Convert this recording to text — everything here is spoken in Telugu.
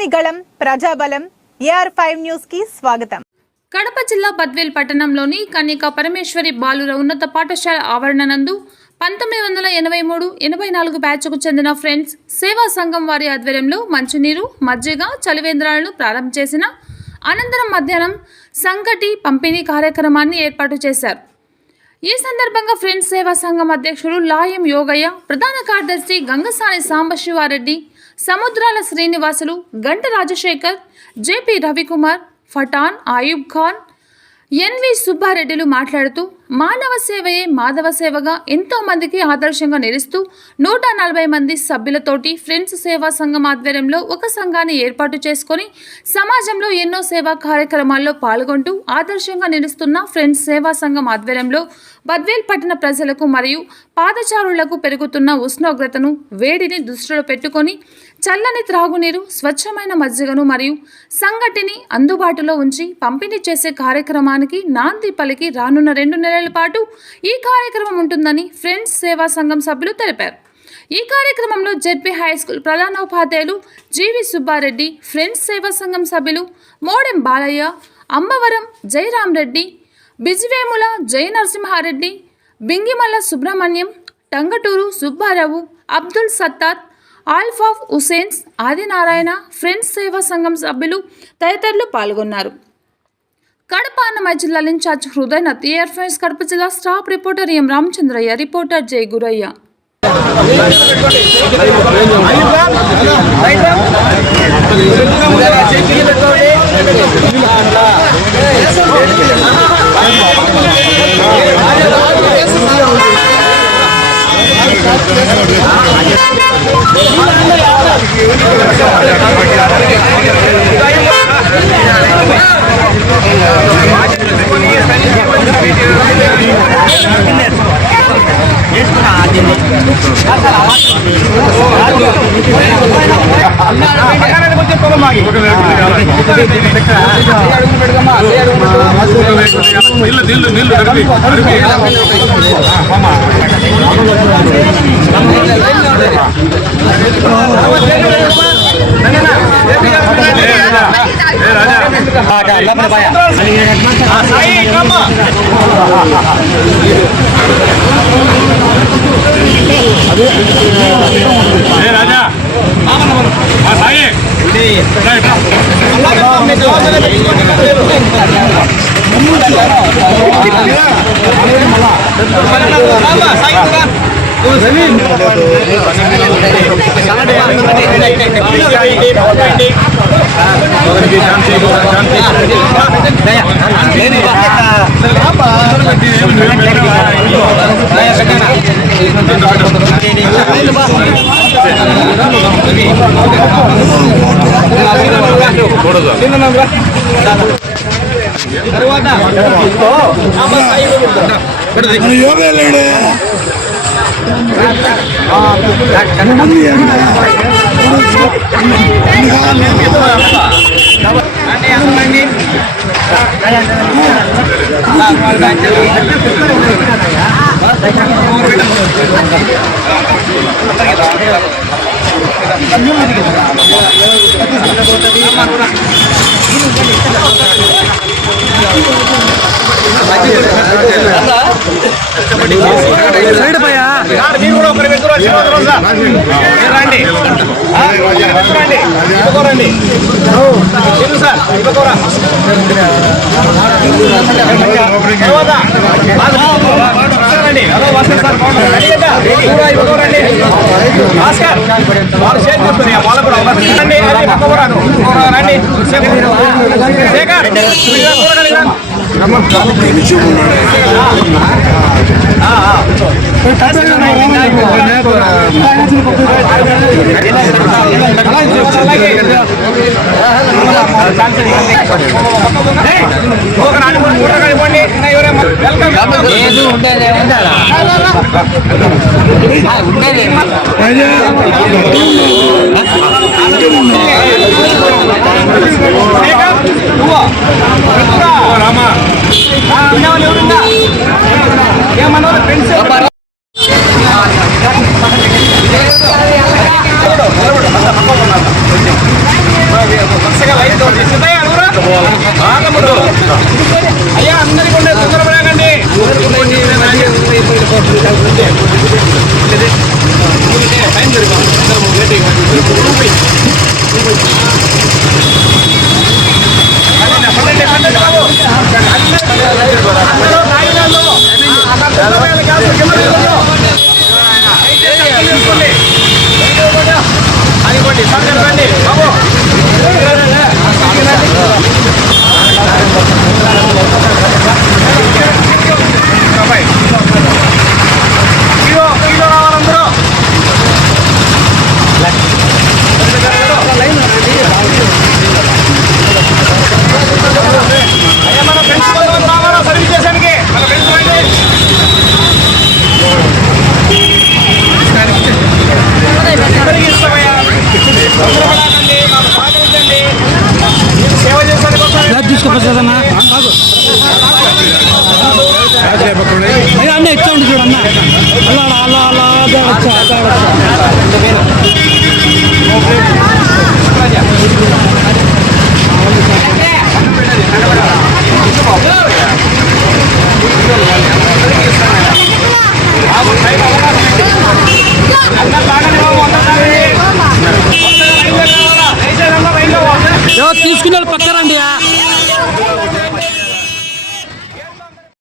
ప్రజలని గళం ప్రజాబలం AR5 న్యూస్ కి స్వాగతం. కడప జిల్లా బద్వేల్ పట్టణంలోని కన్యకా పరమేశ్వరి బాలుర ఉన్నత పాఠశాల ఆవరణ నందు 1983-84 బ్యాచ్కు చెందిన ఫ్రెండ్స్ సేవా సంఘం వారి ఆధ్వర్యంలో మంచినీరు, మజ్జిగ, చలివేంద్రాలను ప్రారంభం చేసిన అనంతరం మధ్యాహ్నం సంగటి పంపిణీ కార్యక్రమాన్ని ఏర్పాటు చేశారు. ఈ సందర్భంగా ఫ్రెండ్స్ సేవా సంఘం అధ్యక్షుడు లాయం యోగయ్య, ప్రధాన కార్యదర్శి గంగసాని సాంబశివారెడ్డి, సముద్రాల శ్రీనివాసులు, గంట రాజశేఖర్, జేపీ రవికుమార్, ఫటాన్, ఆయుబ్ ఖాన్, ఎన్వి సుబ్బారెడ్డిలు మాట్లాడుతూ మానవ సేవయే మాధవ సేవగా ఎంతో మందికి ఆదర్శంగా నిలుస్తూ 140 మంది సభ్యులతోటి ఫ్రెండ్స్ సేవా సంఘం ఆధ్వర్యంలో ఒక సంఘాన్ని ఏర్పాటు చేసుకొని సమాజంలో ఎన్నో సేవా కార్యక్రమాల్లో పాల్గొంటూ ఆదర్శంగా నిలుస్తున్న ఫ్రెండ్స్ సేవా సంఘం ఆధ్వర్యంలో బద్వేల్ పట్టణ ప్రజలకు మరియు పాదచారులకు పెరుగుతున్న ఉష్ణోగ్రతను, వేడిని దృష్టిలో పెట్టుకొని చల్లని త్రాగునీరు, స్వచ్ఛమైన మజ్జిగను మరియు సంగటిని అందుబాటులో ఉంచి పంపిణీ చేసే కార్యక్రమానికి నాంది పలికి రానున్న 2 నెలల పాటు ఈ కార్యక్రమం ఉంటుందని ఫ్రెండ్స్ సేవా సంఘం సభ్యులు తెలిపారు. ఈ కార్యక్రమంలో జెడ్పీ హై స్కూల్ ప్రధానోపాధ్యాయులు జీవి సుబ్బారెడ్డి, ఫ్రెండ్స్ సేవా సంఘం సభ్యులు మోడెం బాలయ్య, అంబవరం జయరాం రెడ్డి, బిజివేముల జయ నరసింహారెడ్డి, బింగిమల్ల సుబ్రహ్మణ్యం, టంగటూరు సుబ్బారావు, అబ్దుల్ సత్తార్, ఆల్ఫాఫ్ హుసేన్స్, ఆదినారాయణ, ఫ్రెండ్స్ సేవా సంఘం సభ్యులు తదితరులు పాల్గొన్నారు. కడప అన్నమయ్య జిల్లా ఇన్ఛార్జ్ హృదయనాథ్, AR5 కడప జిల్లా స్టాఫ్ రిపోర్టర్ ఎం రామచంద్రయ్య, రిపోర్టర్ జై గురయ్య. అయ్యా అందరికీ ఉండే తొందరపడకండి. టైం జరుగుతుంది. అదిగోండి రండి బాబు. బాబాయ్